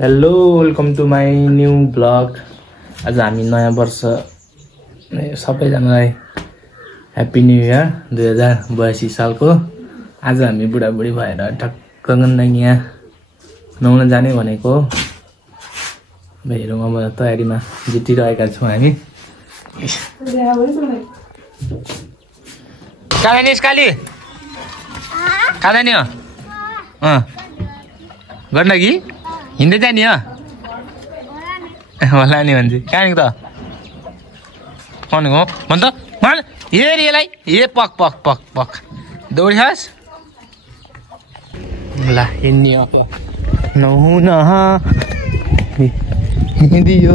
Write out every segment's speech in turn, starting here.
Hello welcome to my new blog. आज हामी नयाँ वर्ष सबैजनालाई ह्याप्पी न्यू इयर 2082 सालको। आज हामी बुढाबुढी भएर ठक्क यहाँ नुहाउन जाने भनेको। हेरौँ अब तयारीमा जुटिरहेका छौँ हामी। खाँदा नि गर्न कि हिँड्दै जाने होला नि भन्छ। कहाँ त भनेको भन् त हेर यसलाई ए पक पक पक पक दौडिहास् ल हिँड्ने अब नहुन हिँडियो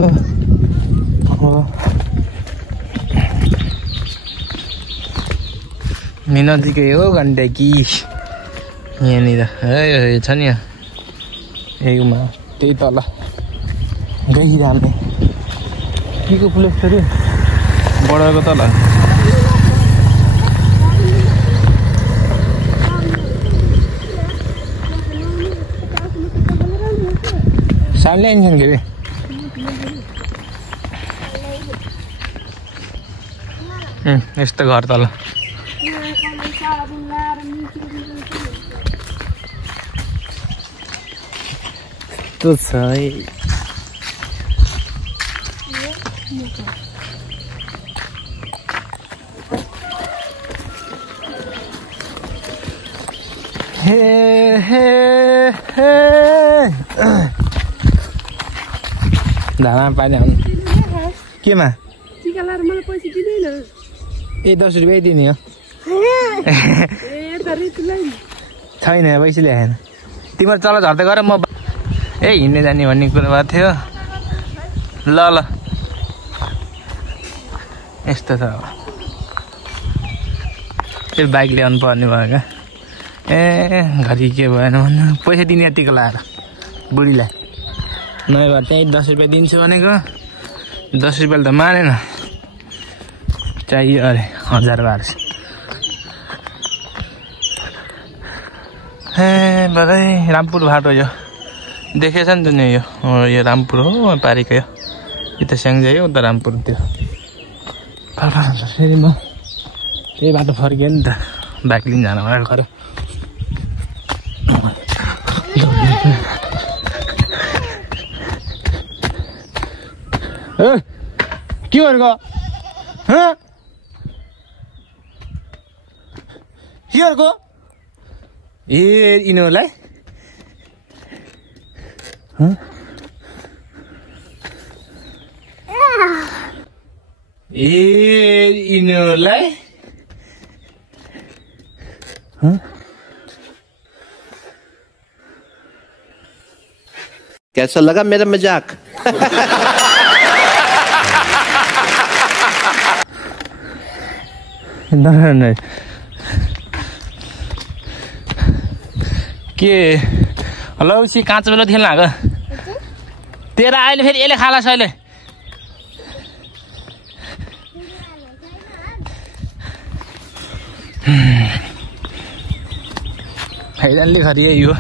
नजिकै हो गण्डकी यहाँनिर छ नि एमा त्यही तल गइरहने के को प्लेस थियो अरे बडाको तल सामने आइन्छन् के अरे यस्तो घर तल तो छ हे हे हे धामा पानी आउनु केमा टिका लाएर मलाई पैसा दिदैन ए 10 रुपैयाँ दिने हो छैन पैसा ल्याएन तिम्रो चल झर्दै गर म ए हिँड्ने जाने भन्ने कुरा भएको थियो। ल ल यस्तो छ अब त्यो बाइक ल्याउनु पर्ने भयो क्या ए घरि के भएन भन्नु पैसा दिने टिका लाएर बुढीलाई नयाँ भए त्यहीँ 10 रुपियाँ दिन्छु भनेको 10 रुपियाँले त मानेन चाहियो अरे 1000 ए बरै रामपुर बाटो यो देखेछ नि त नि यो रामपुर हो पारिको यो यता स्याङ्जाइ हो उता रामपुर त्यो फेरि म त्यही बाटो फर्केँ नि त बाइक लिन जान भनेर खऱ्यो। के गरेको के गरेको ए यिनीहरूलाई यिनीहरूलाई कैसा लगा मेरा मजाक नहीं के हेलो सी काँच बेला थिएन लाग्यो तेरा अहिले फेरि यसले खाला छ अहिले हैरानले खरि यो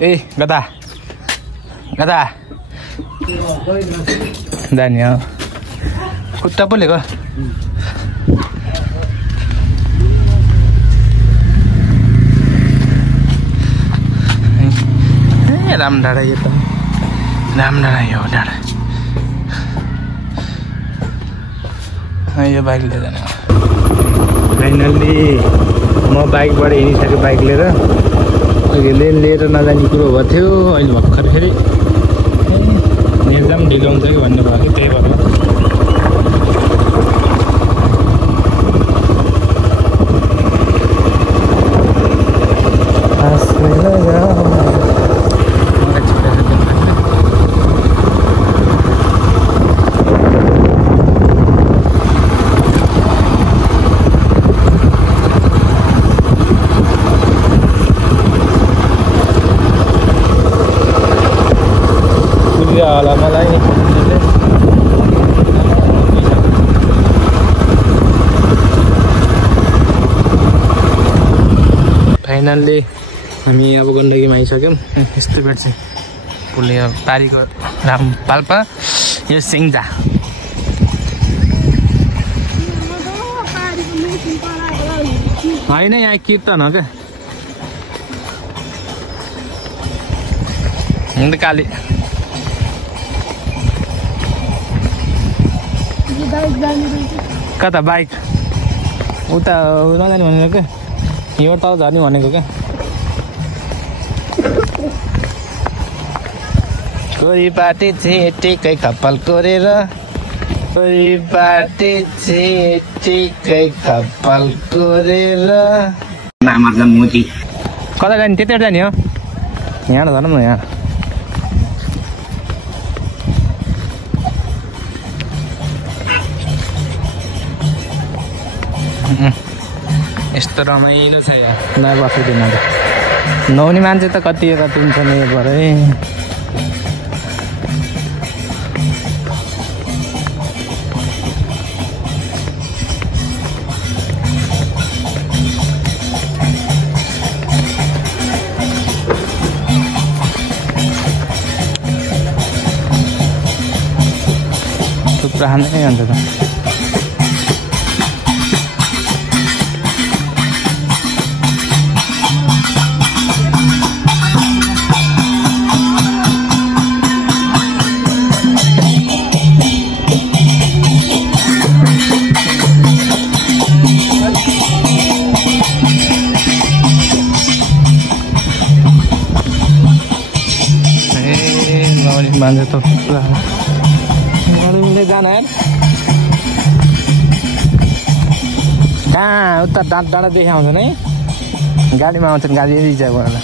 ए गदा गदा जाने हो खुट्टा बोलेको ए राम डाँडा यो त राम डाँडा यो डाँडा यो बाइक लिएर जाने फाइनल्ली म बाइकबाट हिँडिसकेँ बाइक लिएर अहिले लिएर नजाने कुरो भएको थियो अहिले भर्खर फेरि एक्जाम ढिलो हुन्छ कि भन्नु भयो कि त्यही भएर फाइनल्ली हामी अब गण्डकीमा आइसक्यौँ। यस्तो भेट्छ पुल यो पारीको राम पाल्पा यो सिङ्जा होइन यहाँ कीर्तन हो क्या काली कता बाइक उता नजाने भनेको क्या हिँड तल झर्ने भनेको क्या कोरीपाटी छिटिकै कपाल कोरेर कोरीपाटी छिटिकै कपाल कोरेर कता जाने त्यतैबाट जाने हो यहाँ झर्नु न यहाँ यस्तो रमाइलो छ यहाँ नयाँ बस्दैन त नहुने मान्छे त कति हुन्छ नि यो भरे थुप्रो खाँदै अन्त त मान्छे त पुरा जान कहाँ उता डाँडा देखाउँछ नि गाडीमा आउँछन् गाडी रिजर्भ गरेर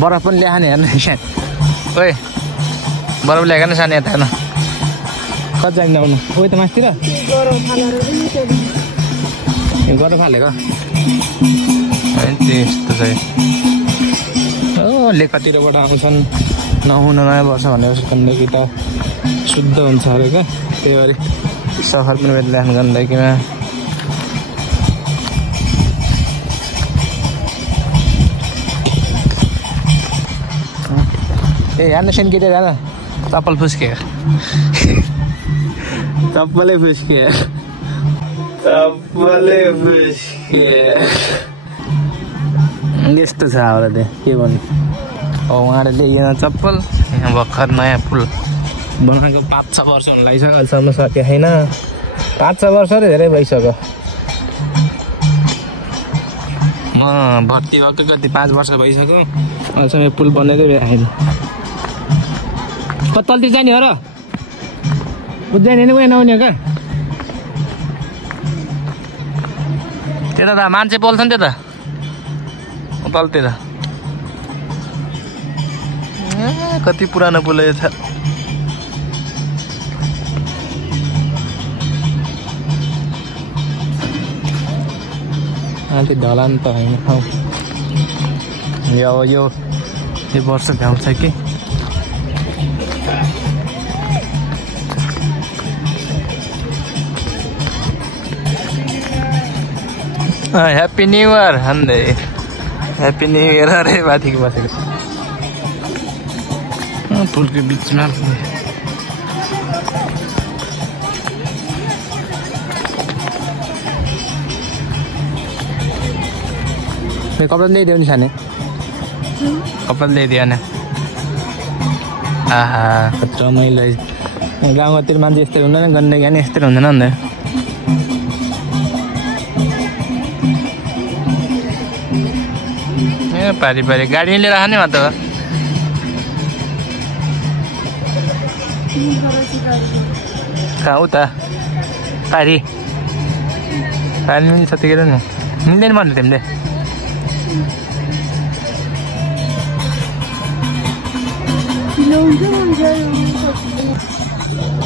बरफ पनि ल्याएन हेर्नु ओए बरफ ल्याएको नि सानो यता हेर्नु कति जाने आउनु ओइ त मासतिर गरम फालेको त्यस्तो छ ओ लेखतिरबाट आउँछन् नहुन नयाँ वर्ष भनेपछि गण्डकी त शुद्ध हुन्छ अरे क्या त्यही भएर सफर पनि बेच्दैन गण्डकीमा ए हेर्नु सेन केटी हेर्न चप्पल फुस्के चप्पलै फुस्के यस्तो छ अब त्यो के भन्नु उहाँले ल्याइएन चप्पल यहाँ भर्खर नयाँ पुल बनाएको 5-6 वर्ष हुन लागिसक्यो अहिलेसम्म सकेको छैन 5-6 वर्ष र धेरै भइसक्यो म भर्ती भएको कति 5 वर्ष भइसक्यो अहिलेसम्म यो पुल बनेकै भएन कतलतिर जाने हो र बुझ्दैन नि उयो नआउने हो क्या त्यता त मान्छे बोल्छन् त्यता तलतिर कति पुरानो पुल छ त्यो ढलान त होइन यो वर्ष भ्याउँछ कि ह्याप्पी न्यू इयर भन्दै ह्याप्पी न्यू इयर अरे माथिको बसेको पुलको बिचमा कपडा ल्याइदियो नि साने कपडा ल्याइदियो नि आहा कत्रो रमाइलो गाउँतिर मान्छे यस्तै हुँदैन गण्डकी नि यस्तै हुँदैन अन्त ए पारी पारी गाडी लिएर आने म त कहाँ उता पारी पारी मिल्छ त्यतिखेर नि मिल्दैन भन्नु तिमीले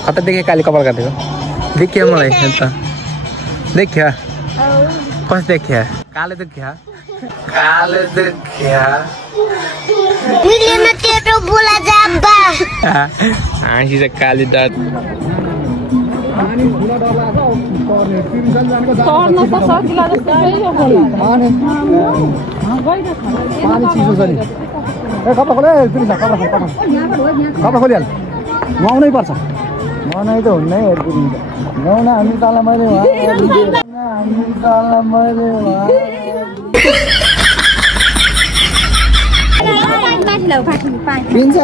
कता देखेँ काली कपाल काटेको देखियो मलाई त देखियो कस देखियो काले देखियो काले देखियो हाँसी चाहिँ काली दाँत चिसो छ नि कपडा खोले कपडा खोलिहाल नुहाउनै पर्छ नुहाउनै त हुन्न है नुहाउन हामी तल मैले पिन्छ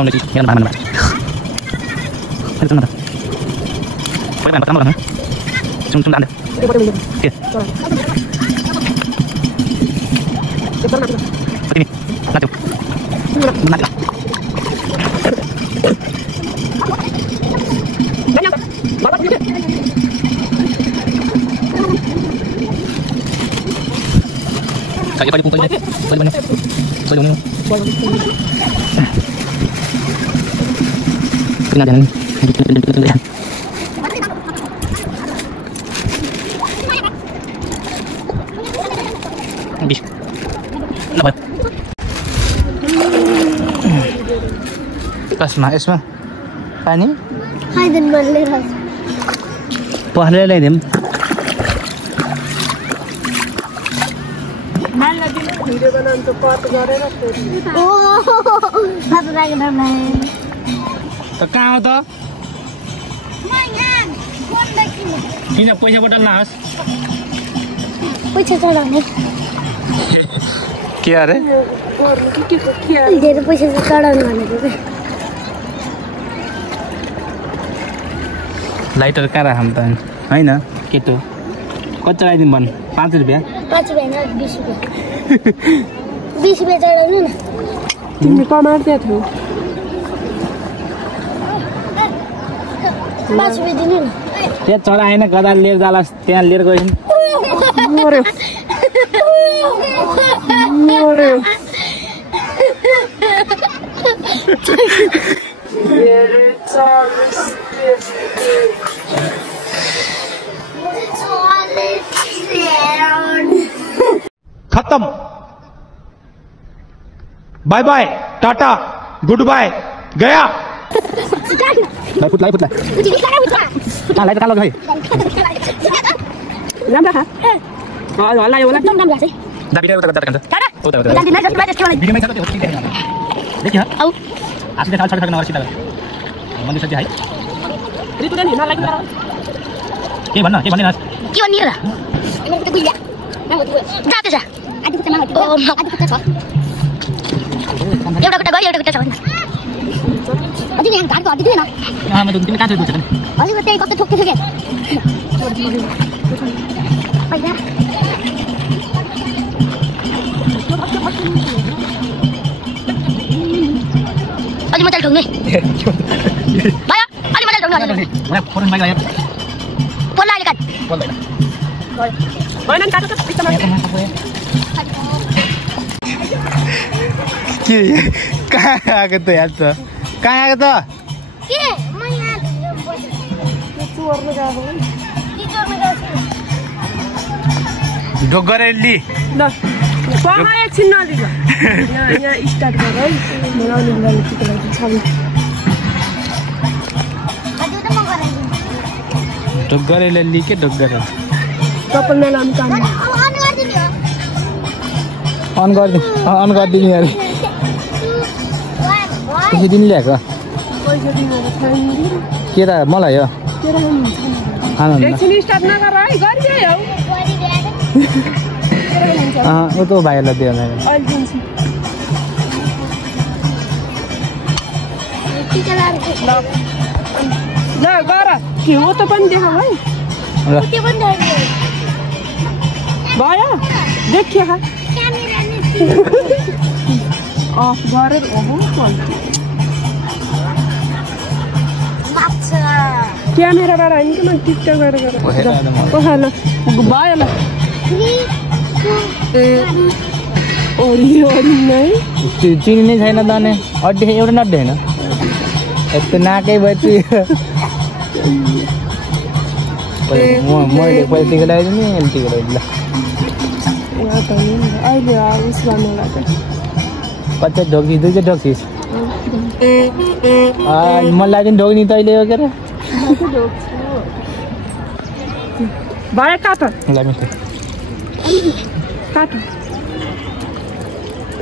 Nó lên đi, nghe bạn bạn. Hãy subscribe cho kênh Ghiền Mì Gõ để không bỏ lỡ những video hấp यसमा पानी खाइदिनु पर्ने रहेछ पहले ल्याइदिउँ त कहाँ हो त किन पैसा बटल नहोस् पैसा चढाउने के अरे धेरै पैसा चढाउनु भनेको लाइटर कहाँ राखौँ त होइन केटो कति चढाइदिउँ भन्नु 5 रुपियाँ 5 रुपियाँ होइन 20 रुपियाँ 20 रुपियाँ चढाउनु न तिमीले कमार्दै थियो 5 रुपियाँ दिनु न त्यहाँ चढाएन कता लिएर जाला त्यहाँ लिएर गइन् मर्यो मर्यो खत्म bye bye tata good bye गया भाइ फुट्ला लाइट कहाँ लग्यो है राम्रो खा हल्ला यो होला राम्रो छ दाबिटा उता कता कान्छ उता भिडियोमै छ त त्यो देखियो आफूले थाल छड्छ नगर सिधा मन्दिर सज्जा है रितुले नि नलाग्नु के भन्नु के भन्ने र मेरो त गुलिया जाते जा आदि कुटा माग आदि कुटा छ एउटा कुटा गयो एउटा कुटा छ अझै यहाँ घाटको हड्डी थिएन म त तिमी कहाँ छ बुझ्छ नि अलि त्यही कस्तो ठोक्के थियो के पैसा अलि मजाले ढोग्ने भयो अलि मजाले ढोग्ने मलाई फोन माग्यो यार पोल्ला अहिले काट बोल्दैन होइन नि काटो त एकदमै के कहाँ आएको त यार त कहाँ आएको त के म यहाँ चोर्नु गएको डोगरेली ल पमा एकछिन नदिन्छ यहाँ स्टार्ट गर है मलाई आउने बेलामा के लागि छ अझै त म गराइदिन्छु डोगरेली के डोगरे कपाल मेलामा काम अन गरिदिनु अन गरिदिने अरे पैसा दिनु ल्याएको पैसा दिनु छैन के त मलाई हो तेरो खानु एकछिन स्टार्ट नगर है गरिदियो ऊ त भाइहरूलाई दियो अहिले दिन्छु ल गर के हो त पनि देखाऊ है त्यो पनि भयो देखियो खा अफ गरेर ओहो क्यामेराबाट होइन कि म टिकटकबाट गरेर ओहो ल भयो ल ओरी ओरी नै चिनी नै छैन त अनि अड्डी एउटा नड्डी होइन यस्तो नाकै भयो मैले पैसा टिका लगाइदिने अहिले टिका लगाइदिनु ल यहाँ त अहिले उस गर्नुलाई त कति ढोकी दुई चाहिँ ढोक्छिस् मलाई चाहिँ ढोक्ने तैँले हो के अरे भयो काट काट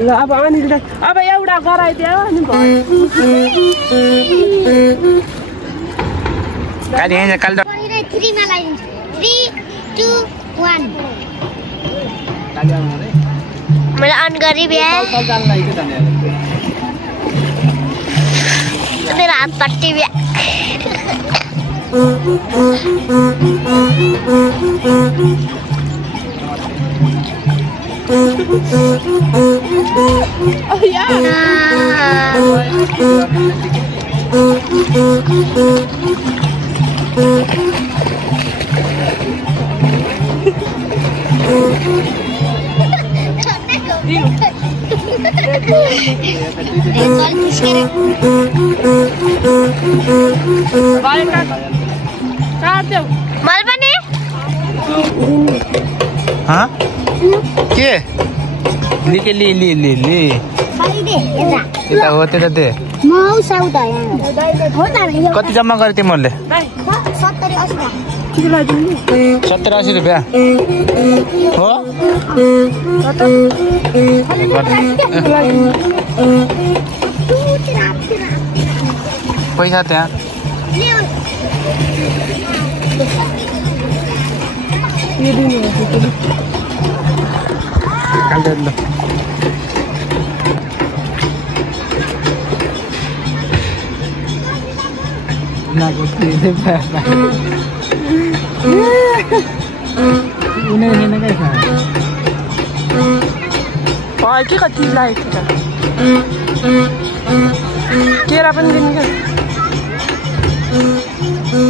ल अब अनिल अब एउटा गराइदियो अनि काल 3 मा लाइदिन्छु 3 2 1 मैले अन गरे बिहा मेरो हात पट्टी बिहा मल पनि हाँ के लिके ली दे यता हो त्यता दे म साउदा यहाँ हो त यो कति जम्मा गरे तिमीहरूले 70 80 70-80 रुपियाँ हो पैसा त्यहाँ के कति लागेको थियो केरा पनि दिनु क्या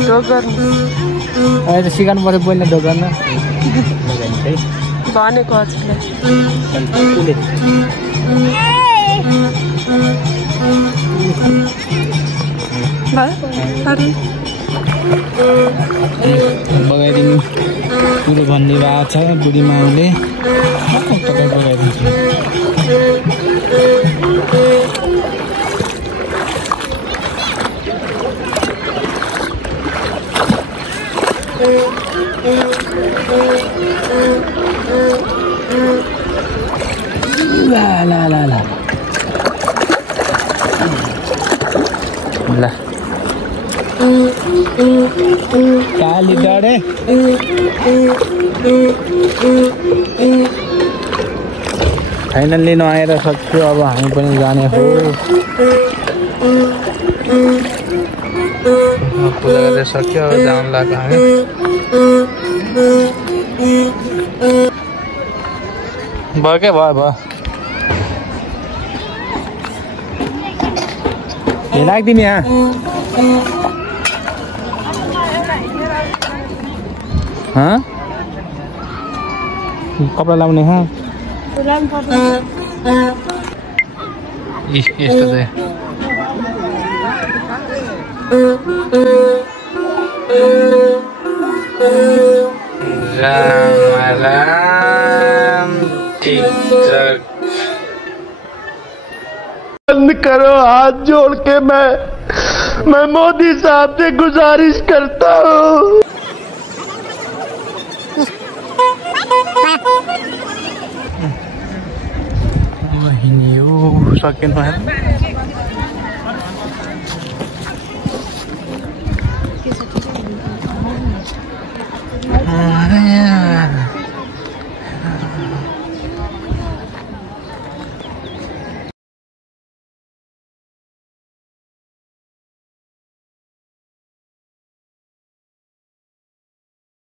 ढोक गर्नु सिकाउनु पर्यो पहिला दोकानमा भनेको बगाइदिनु कुरो भन्ने भएको छ बुढी माउले बगाइदिन्छु ला ला ला ला ला काली डढे फाइनल्ली नआएर सक्यो अब हामी पनि जाने हो पूजा गरेर सक्यो अब जान लाग्यो हामी भयो क्या भयो राखिदिने यहाँ कपडा लाउने यस्तो चाहिँ राम टिकटक बंद करो हाथ जोड़ के मैं मोदी साहब से गुजारिश करता हूँ हिँड्यो सकेन